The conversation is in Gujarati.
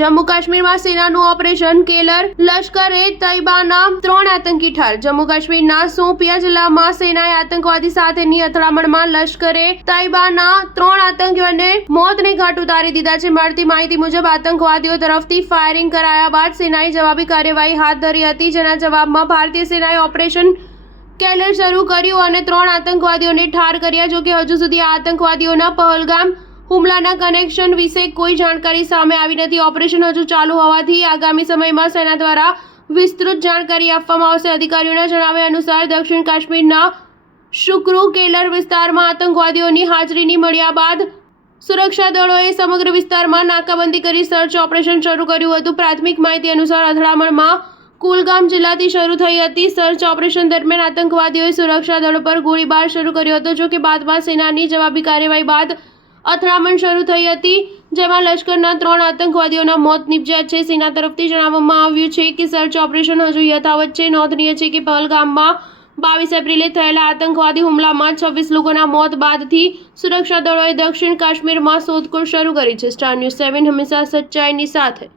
જમ્મુ કાશ્મીરમાં સેનાનું ઓપરેશન કેલર, લશ્કરે તૈબાના 3 આતંકી ઠાર। જમ્મુ કાશ્મીરના શોપિયા જિલ્લામાં સેનાએ આતંકવાદી સાથેની અથડામણમાં લશ્કરે તૈબાના 3 આતંકીઓને મોતને ઘાટ ઉતારી દીધા છે। મળતી માહિતી મુજબ આતંકવાદીઓ તરફથી ફાયરિંગ કરાયા બાદ સેનાએ જવાબી કાર્યવાહી હાથ ધરી હતી, જેના જવાબમાં ભારતીય સેનાએ ઓપરેશન કેલર શરૂ કર્યું અને 3 આતંકવાદીઓને ઠાર કર્યા। જોકે હજુ સુધી આ આતંકવાદીઓના પહલગામ હુમલાના કનેક્શન વિશે કોઈ જાણકારી સામે આવી નથી। ઓપરેશન હજુ ચાલુ હોવાથી આગામી સમયમાં સેના દ્વારા વિસ્તૃત જાણકારી આપવામાં આવશે। અધિકારીઓના જણાવ્યા અનુસાર દક્ષિણ કાશ્મીરના શુક્રુ કેલર વિસ્તારમાં આતંકવાદીઓની હાજરીની મળ્યા બાદ સુરક્ષા દળોએ સમગ્ર વિસ્તારમાં નાકાબંધી કરી સર્ચ ઓપરેશન શરૂ કર્યું હતું। પ્રાથમિક માહિતી અનુસાર અથડામણમાં કુલગામ જિલ્લાથી શરૂ થઈ હતી। સર્ચ ઓપરેશન દરમિયાન આતંકવાદીઓએ સુરક્ષા દળો પર ગોળીબાર શરૂ કર્યો હતો। જોકે બાદમાં સેનાની જવાબી કાર્યવાહી બાદ અથડામણ શરૂ થઈ હતી, જેમાં લશ્કરના 3 આતંકવાદીઓના મોત નિપજ્યા છે। સેના તરફથી જણાવવામાં આવ્યું છે કે સર્ચ ઓપરેશન હજુ યથાવત છે। નોંધનીય છે કે પહલગામમાં 22 એપ્રિલે થયેલા આતંકવાદી હુમલામાં 26 લોકોના મોત બાદથી સુરક્ષા દળોએ દક્ષિણ કાશ્મીરમાં શોધખોળ શરૂ કરી છે। સ્ટાર ન્યૂઝ 7 હંમેશા સચ્ચાઈની સાથે।